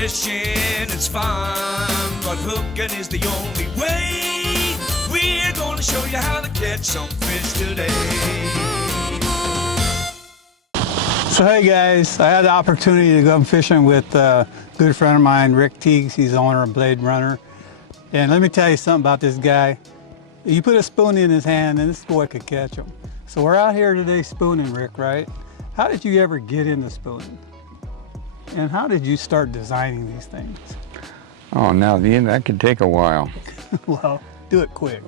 Fishing is fun, but hooking is the only way. We're gonna show you how to catch some fish today. So hey guys, I had the opportunity to go fishing with a good friend of mine, Rick Tietz. He's the owner of Bladerunner. And let me tell you something about this guy. You put a spoon in his hand and this boy could catch him. So we're out here today spooning, Rick, right? How did you ever get into spooning? And how did you start designing these things? Oh, now that could take a while. Well, do it quick.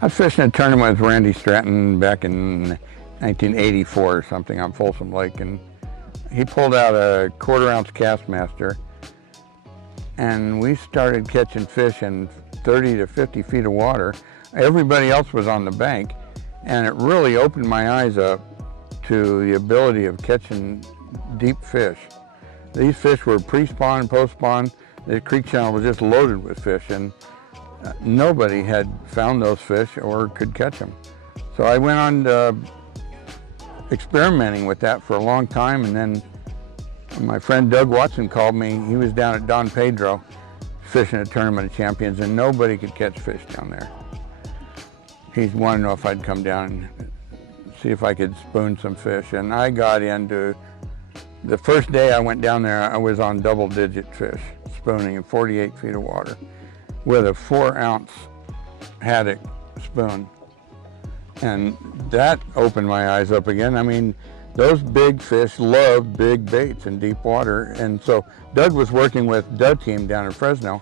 I was fishing a tournament with Randy Stratton back in 1984 or something on Folsom Lake, and he pulled out a 1/4 ounce kastmaster, and we started catching fish in 30 to 50 feet of water. Everybody else was on the bank, and it really opened my eyes up to the ability of catching deep fish. These fish were pre-spawn and post-spawn. The creek channel was just loaded with fish, and nobody had found those fish or could catch them. So I went on experimenting with that for a long time, and then my friend Doug Watson called me. He was down at Don Pedro fishing a tournament of champions, and nobody could catch fish down there. He wanted to know if I'd come down and see if I could spoon some fish, and I got into, the first day I went down there, I was on double-digit fish, spooning in 48 feet of water with a 4 ounce haddock spoon. And that opened my eyes up again. I mean, those big fish love big baits in deep water. And so Doug was working with Doug Team down in Fresno,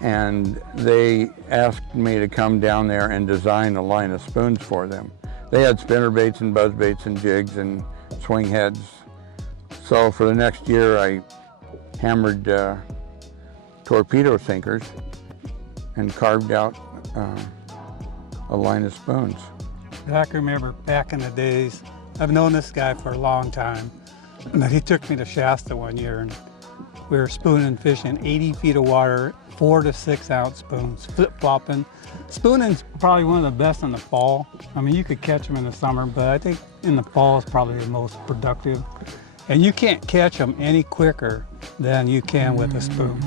and they asked me to come down there and design a line of spoons for them. They had spinner baits and buzz baits and jigs and swing heads. So for the next year, I hammered torpedo sinkers and carved out a line of spoons. I can remember back in the days, I've known this guy for a long time, but he took me to Shasta one year and we were spooning fish in 80 feet of water, 4 to 6 ounce spoons, flip-flopping. Spooning's probably one of the best in the fall. I mean, you could catch them in the summer, but I think in the fall is probably the most productive. And you can't catch them any quicker than you can with a spoon.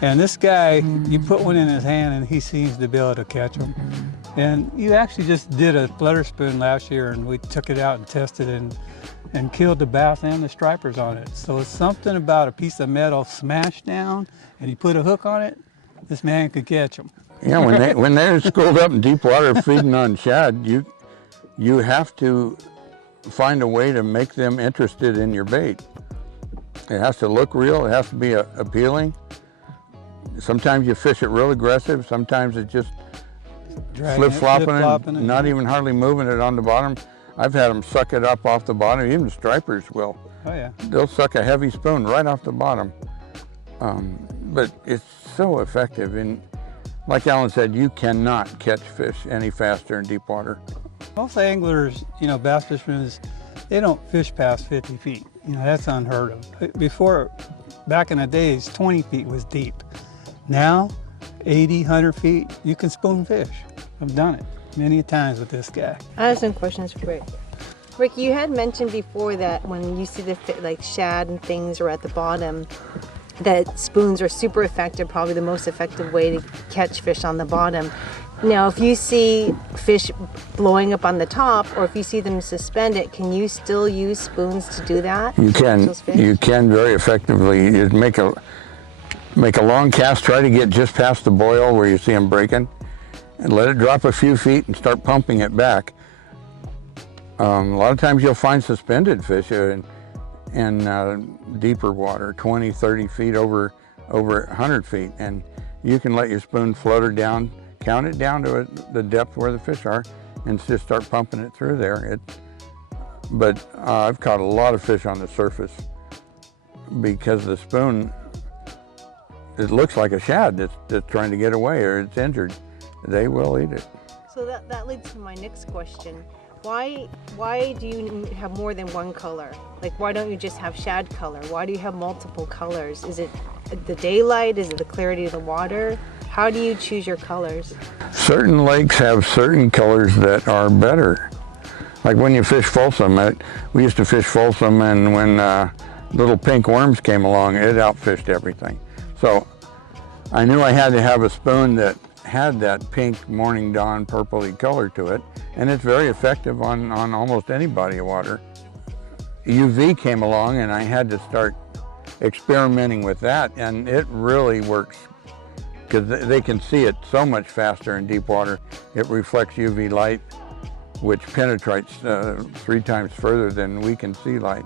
And this guy, you put one in his hand and he seems to be able to catch them. And you actually just did a flutterspoon last year, and we took it out and tested it and killed the bass and the stripers on it. So it's something about a piece of metal smashed down and you put a hook on it, this man could catch them. Yeah, when they're schooled up in deep water feeding on shad, you have to find a way to make them interested in your bait. It has to look real, it has to be appealing. Sometimes you fish it real aggressive, sometimes it's just flip-flopping it, not even hardly moving it on the bottom. I've had them suck it up off the bottom, even stripers will. Oh yeah. They'll suck a heavy spoon right off the bottom. But it's so effective, and like Alan said, you cannot catch fish any faster in deep water. Most anglers, bass fishermen, they don't fish past 50 feet. That's unheard of. Before, back in the days, 20 feet was deep. Now, 80, 100 feet, you can spoon fish. I've done it many times with this guy. I have some questions for Rick. Rick, you had mentioned before that when you see the like shad and things are at the bottom, that spoons are super effective, probably the most effective way to catch fish on the bottom. Now, if you see fish blowing up on the top, or if you see them suspended, can you still use spoons to do that? You can. You can very effectively. You make a long cast, try to get just past the boil where you see them breaking, and let it drop a few feet and start pumping it back. A lot of times you'll find suspended fish in deeper water, 20, 30 feet over 100 feet, and you can let your spoon flutter down, count it down to the depth where the fish are, and just start pumping it through there. But I've caught a lot of fish on the surface because the spoon, it looks like a shad that's trying to get away or it's injured. They will eat it. So that leads to my next question. Why do you have more than one color? Like, why don't you just have shad color? Why do you have multiple colors? Is it the daylight? Is it the clarity of the water? How do you choose your colors? Certain lakes have certain colors that are better. Like when you fish Folsom, we used to fish Folsom, and when little pink worms came along, it outfished everything. So I knew I had to have a spoon that had that pink morning dawn purpley color to it, and it's very effective on almost any body of water. UV came along and I had to start experimenting with that, and it really works because they can see it so much faster in deep water. It reflects UV light, which penetrates 3 times further than we can see light.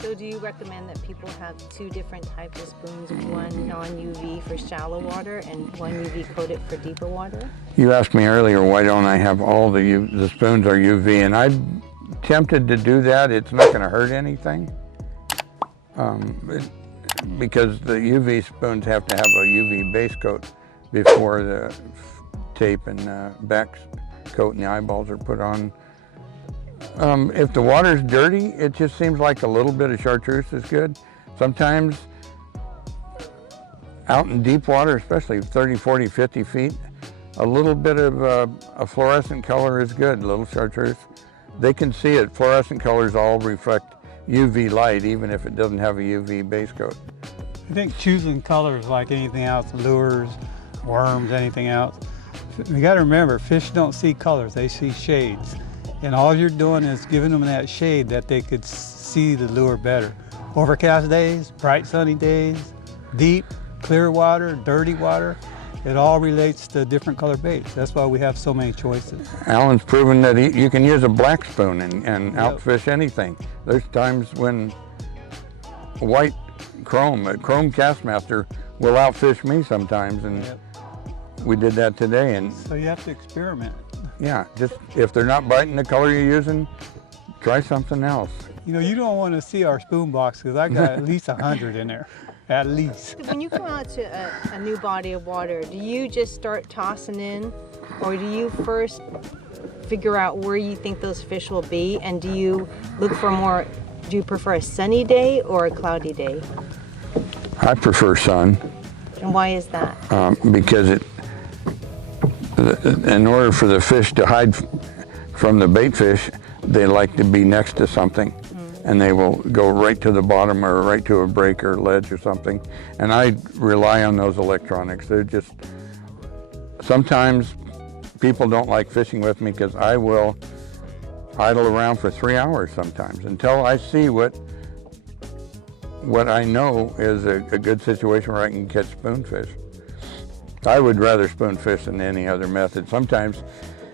So do you recommend that people have 2 different types of spoons, one non-UV for shallow water and one UV coated for deeper water? You asked me earlier, why don't I have all the spoons are UV, and I'm tempted to do that. It's not going to hurt anything because the UV spoons have to have a UV base coat before the tape and back coat and the eyeballs are put on. If the water's dirty, it just seems like a little bit of chartreuse is good. Sometimes out in deep water, especially 30, 40, 50 feet, a little bit of a fluorescent color is good, a little chartreuse. They can see it. Fluorescent colors all reflect UV light, even if it doesn't have a UV base coat. I think choosing colors like anything else, lures, worms, anything else, you got to remember, fish don't see colors, they see shades. And all you're doing is giving them that shade that they could see the lure better. Overcast days, bright sunny days, deep, clear water, dirty water, it all relates to different color baits. That's why we have so many choices. Alan's proven that you can use a black spoon and outfish anything. There's times when white chrome, a chrome kastmaster will outfish me sometimes, and we did that today. And so you have to experiment. Yeah, just if they're not biting the color you're using, try something else. You know, you don't want to see our spoon box because I got at least 100 in there, at least. When you come out to a new body of water, do you just start tossing in, or do you first figure out where you think those fish will be, and do you look for more, do you prefer a sunny day or a cloudy day? I prefer sun. And why is that? Because in order for the fish to hide from the bait fish, they like to be next to something, and they will go right to the bottom or right to a break or ledge or something. And I rely on those electronics. They're just, sometimes people don't like fishing with me because I will idle around for 3 hours sometimes until I see what I know is a good situation where I can catch spoonfish. I would rather spoonfish than any other method. Sometimes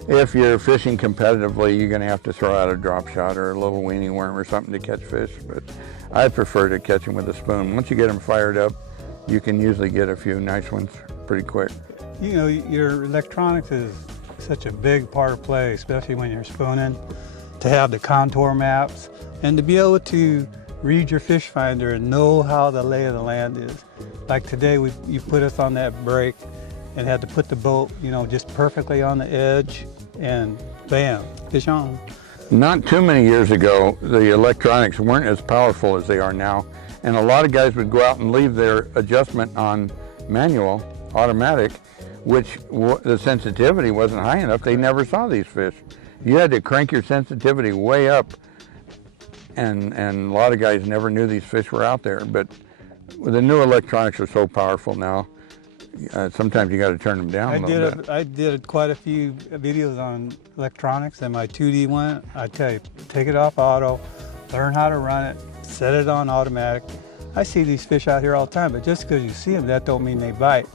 if you're fishing competitively, you're going to have to throw out a drop shot or a little weenie worm or something to catch fish, but I prefer to catch them with a spoon. Once you get them fired up, you can usually get a few nice ones pretty quick. You know, your electronics is such a big part of play, especially when you're spooning, to have the contour maps and to be able to read your fish finder and know how the lay of the land is. Like today, you put us on that break and had to put the boat, you know, just perfectly on the edge, and bam, fish on. Not too many years ago, the electronics weren't as powerful as they are now, and a lot of guys would go out and leave their adjustment on manual, automatic, which the sensitivity wasn't high enough. They never saw these fish. You had to crank your sensitivity way up, and a lot of guys never knew these fish were out there. But the new electronics are so powerful now, sometimes you got to turn them down a little bit. I did quite a few videos on electronics, and my 2D one, I tell you, take it off auto, learn how to run it, set it on automatic. I see these fish out here all the time, but just because you see them, that don't mean they bite.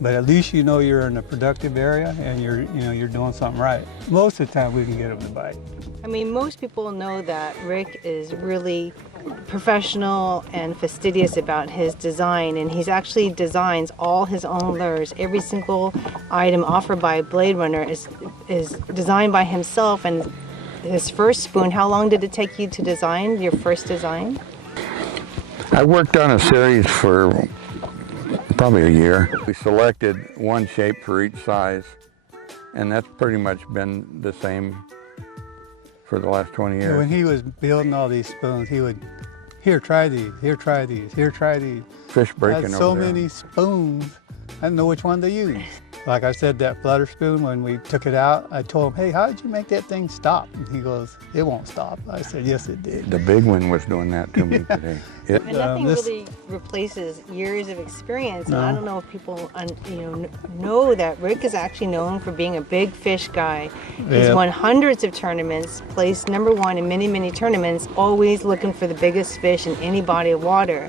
But at least you know you're in a productive area and you're doing something right. Most of the time we can get them to bite. I mean, most people know that Rick is really professional and fastidious about his design, and he's actually designs all his own lures. Every single item offered by Bladerunner is designed by himself. And his first spoon, how long did it take you to design your first design? I worked on a series for probably a year. We selected one shape for each size, and that's pretty much been the same for the last 20 years. When he was building all these spoons, he would, here, try these, here, try these, here, try these. Fish breaking I had over so there. many spoons, I didn't know which one to use. Like I said, that flutterspoon, when we took it out, I told him, hey, how did you make that thing stop? And he goes, it won't stop. I said, yes, it did. The big one was doing that to me today. And nothing really replaces years of experience. And I don't know if people know that Rick is actually known for being a big fish guy. He's won hundreds of tournaments, placed #1 in many, many tournaments, always looking for the biggest fish in any body of water.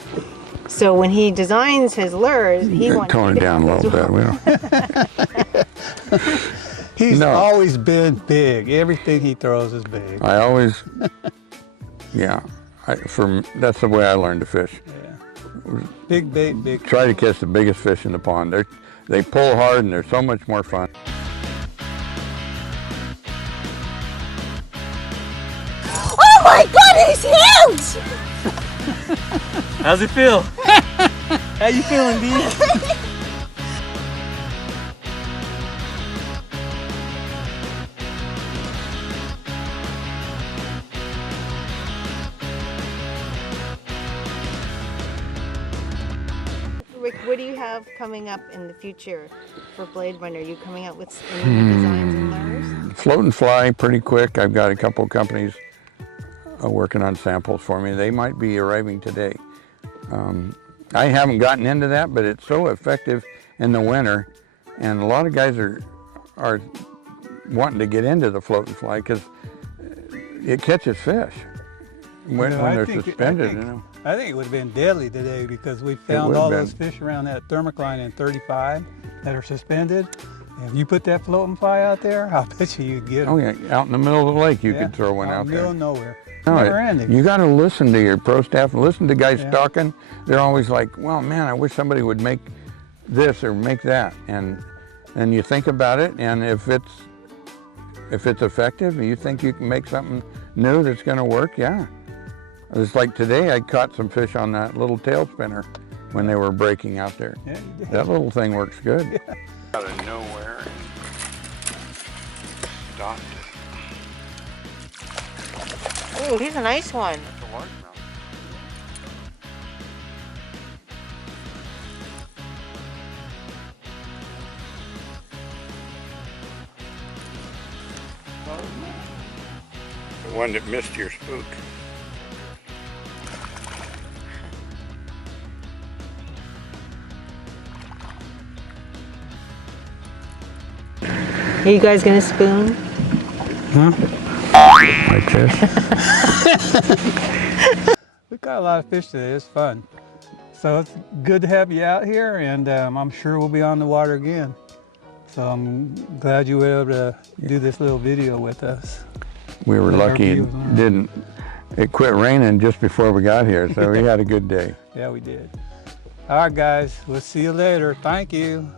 So when he designs his lures, he wants to tone it down a little bit. We don't. He's always been big. Everything he throws is big. I always, yeah. That's the way I learned to fish. Yeah. Big bait, big. Try to catch the biggest fish in the pond. They pull hard and they're so much more fun. Oh my God, he's huge! How's it feel? How you feeling, D? Rick, what do you have coming up in the future for Bladerunner? Are you coming out with any new designs and lures? Float and fly pretty quick. I've got a couple of companies working on samples for me. They might be arriving today. I haven't gotten into that, but it's so effective in the winter, and a lot of guys are wanting to get into the float and fly because it catches fish when they're suspended. I think it would have been deadly today because we found all those fish around that thermocline in 35 that are suspended. If you put that float and fly out there, I'll bet you'd get them. Oh yeah, out in the middle of the lake you could throw one out in the there. middle of nowhere. No, you got to listen to your pro staff, listen to guys talking. They're always like, well, man, I wish somebody would make this or make that. And you think about it, and if it's effective, you think you can make something new that's going to work, yeah. It's like today I caught some fish on that little tail spinner when they were breaking out there. Yeah, you did. That little thing works good. Out of nowhere and stopped it. Oh, he's a nice one. That's a largemouth. The one that missed your spook. Are you guys gonna spoon? Huh? Like this. We got a lot of fish today. It's fun. So it's good to have you out here, and I'm sure we'll be on the water again. So I'm glad you were able to do this little video with us. We were lucky it quit raining just before we got here, so we had a good day. Yeah, we did. All right, guys. We'll see you later. Thank you.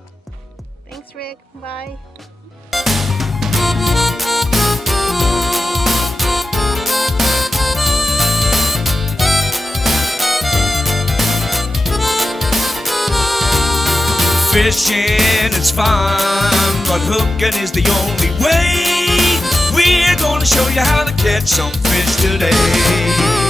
Thanks, Rick. Bye. Fishing is fun, but hooking is the only way. We're gonna show you how to catch some fish today.